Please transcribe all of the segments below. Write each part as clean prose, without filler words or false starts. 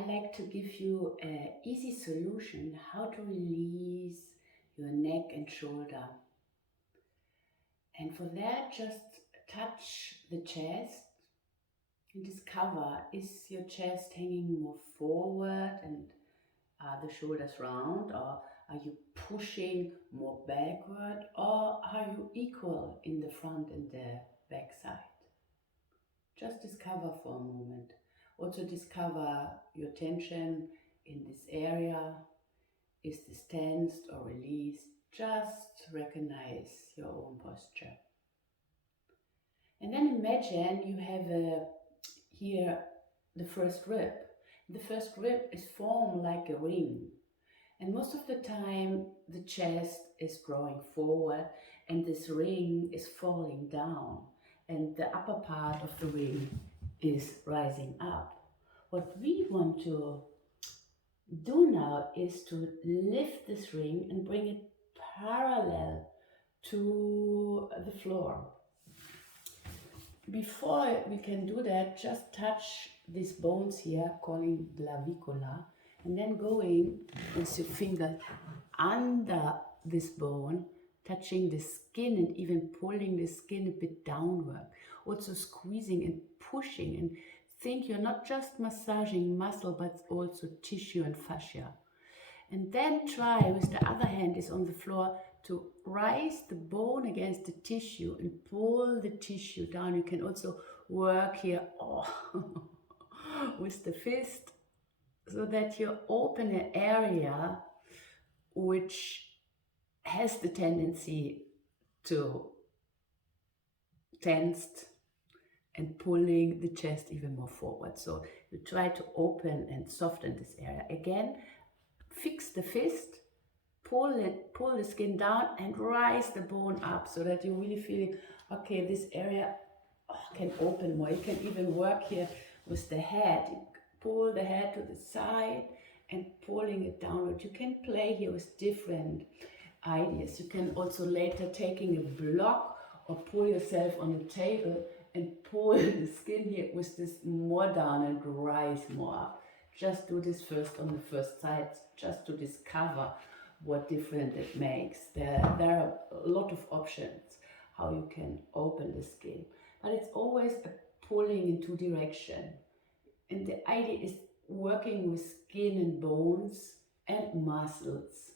I like to give you an easy solution how to release your neck and shoulder. And for that, just touch the chest and discover, is your chest hanging more forward and are the shoulders round, or are you pushing more backward, or are you equal in the front and the back side? Just discover for a moment. Also discover your tension in this area. Is this tensed or released? Just recognize your own posture. And then imagine you have here the first rib. The first rib is formed like a ring. And most of the time the chest is growing forward and this ring is falling down. And the upper part of the ring is rising up. What we want to do now is to lift this ring and bring it parallel to the floor. Before we can do that, just touch these bones here, calling clavicula, and then going with your finger under this bone, touching the skin and even pulling the skin a bit downward. Also squeezing and pushing, and think you're not just massaging muscle but also tissue and fascia. And then try with the other hand is on the floor to raise the bone against the tissue and pull the tissue down. You can also work here with the fist so that you open an area which has the tendency to tense and pulling the chest even more forward. So you try to open and soften this area. Again, fix the fist, pull the skin down and rise the bone up so that you're really feeling, okay, this area can open more. You can even work here with the head. You pull the head to the side and pulling it downward. You can play here with different ideas. You can also later taking a block or pull yourself on the table and pull the skin here with this more down and rise more up. Just do this first on the first side, just to discover what difference it makes. There are a lot of options how you can open the skin, but it's always a pulling in two directions. And the idea is working with skin and bones and muscles.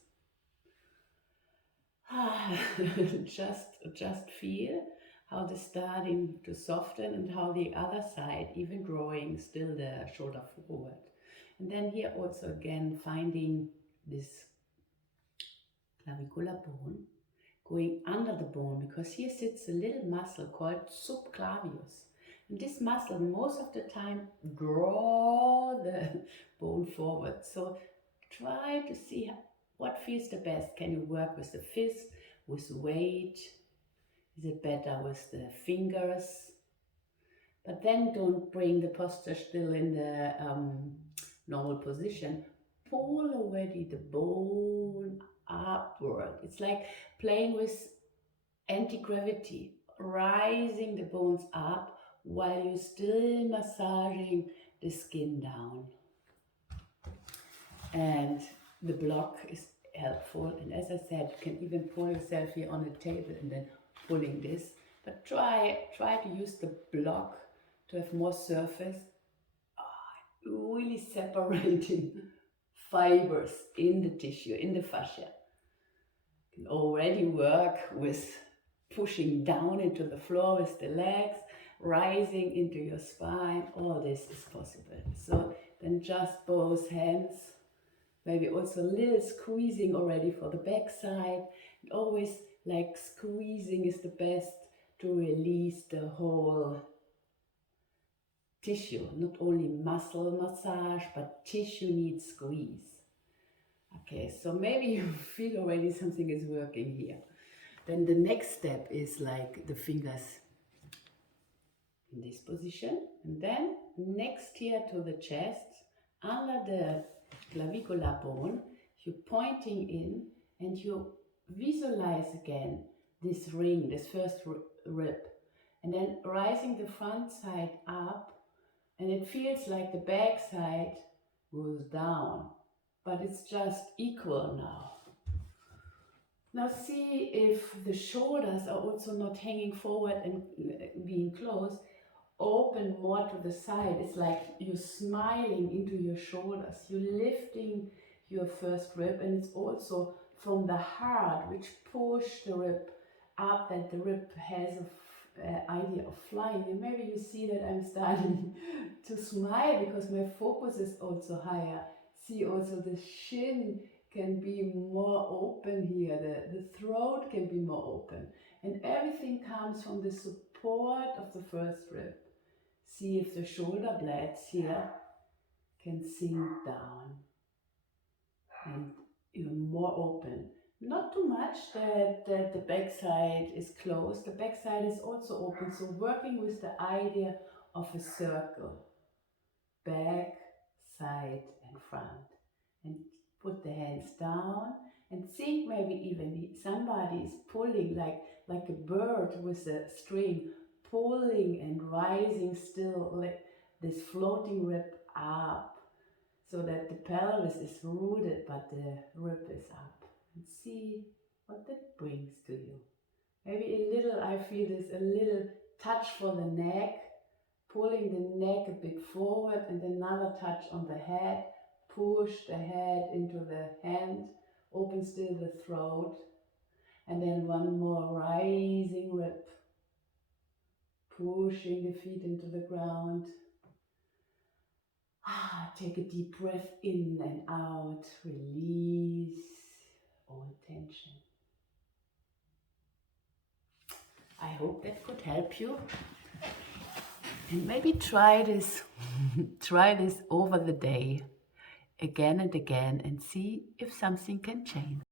just feel how the starting to soften and how the other side even growing still the shoulder forward. And then here also again finding this clavicular bone, going under the bone, because here sits a little muscle called subclavius. And this muscle most of the time draw the bone forward. So try to see what feels the best. Can you work with the fist, with weight? Is it better with the fingers? But then don't bring the posture still in the normal position. Pull already the bone upward. It's like playing with anti-gravity, rising the bones up while you're still massaging the skin down. And the block is helpful. And as I said, you can even pull yourself here on the table and then pulling this. But try to use the block to have more surface, really separating fibers in the tissue, in the fascia. You can already work with pushing down into the floor with the legs, rising into your spine. All this is possible. So then just both hands, maybe also a little squeezing already for the back side. And always like squeezing is the best to release the whole tissue. Not only muscle massage, but tissue needs squeeze. Okay, so maybe you feel already something is working here. Then the next step is like the fingers in this position, and then next here to the chest, under the clavicular bone, you're pointing in and you visualize again this ring, this first rib, and then rising the front side up, and it feels like the back side goes down, but it's just equal now. Now see if the shoulders are also not hanging forward and being closed. Open more to the side. It's like you're smiling into your shoulders. You're lifting your first rib, and it's also from the heart, which push the rib up, that the rib has a idea of flying. And maybe you see that I'm starting to smile because my focus is also higher. See also the shin can be more open here. The throat can be more open. And everything comes from the support of the first rib. See if the shoulder blades here can sink down and you're more open. Not too much that the backside is closed. The backside is also open. So working with the idea of a circle. Back, side and front. And put the hands down and think maybe even somebody is pulling like a bird with a string, pulling and rising still, like this floating rib up, so that the pelvis is rooted but the rib is up. And see what that brings to you. Maybe a little, I feel this, a little touch for the neck, pulling the neck a bit forward, and another touch on the head. Push the head into the hand, open still the throat, and then one more rising rib, pushing the feet into the ground. Take a deep breath in and out, release all tension. I hope that could help you. And maybe try this, try this over the day, again and again, and see if something can change.